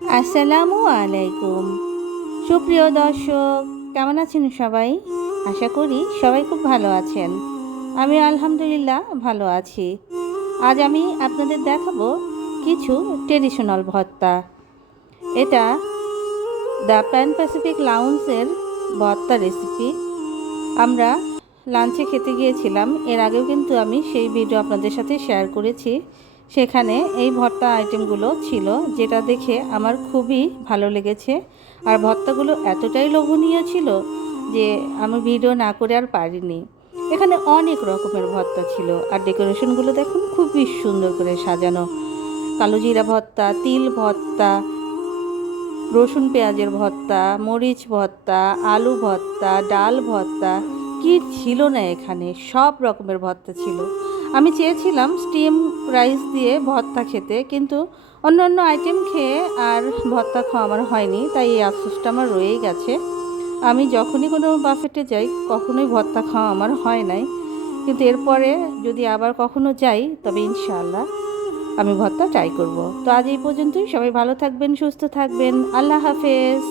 আসসালামু আলাইকুম। সুপ্রিয় দর্শক, কেমন আছেন সবাই? আশা করি সবাই খুব ভালো আছেন। আমি আলহামদুলিল্লাহ ভালো আছি। আজ আমি আপনাদের দেখাবো কিছু ট্রেডিশনাল ভর্তা। এটা দ্য প্যান প্যাসিফিক লাউঞ্জের ভর্তা রেসিপি। আমরা লাঞ্চে খেতে গিয়েছিলাম, এর আগেও কিন্তু আমি সেই ভিডিও আপনাদের সাথে শেয়ার করেছি। সেখানে এই ভর্তা আইটেমগুলো ছিল, যেটা দেখে আমার খুবই ভালো লেগেছে। আর ভর্তাগুলো এতটাই লোভনীয় ছিল যে আমি ভিডিও না করে আর পারিনি। এখানে অনেক রকমের ভর্তা ছিল, আর ডেকোরেশনগুলো দেখুন খুবই সুন্দর করে সাজানো। কালো জিরা ভর্তা, তিল ভর্তা, রসুন পেঁয়াজের ভর্তা, মরিচ ভর্তা, আলু ভর্তা, ডাল ভর্তা, কি ছিল না এখানে, সব রকমের ভর্তা ছিল। আমি চেয়েছিলাম স্টিম রাইস দিয়ে ভর্তা খেতে, কিন্তু অন্য অন্য আইটেম খেয়ে আর ভর্তা খাওয়া আমার হয়নি, তাই এই আফসোসটা আমার রয়েই গেছে। আমি যখনই কোনো বাফেটে যাই কখনোই ভর্তা খাওয়া আমার হয় নাই, কিন্তু এরপরে যদি আবার কখনো যাই তবে ইনশাআল্লাহ আমি ভর্তা ট্রাই করব। তো আজ এই পর্যন্তই। সবাই ভালো থাকবেন, সুস্থ থাকবেন। আল্লাহ হাফেজ।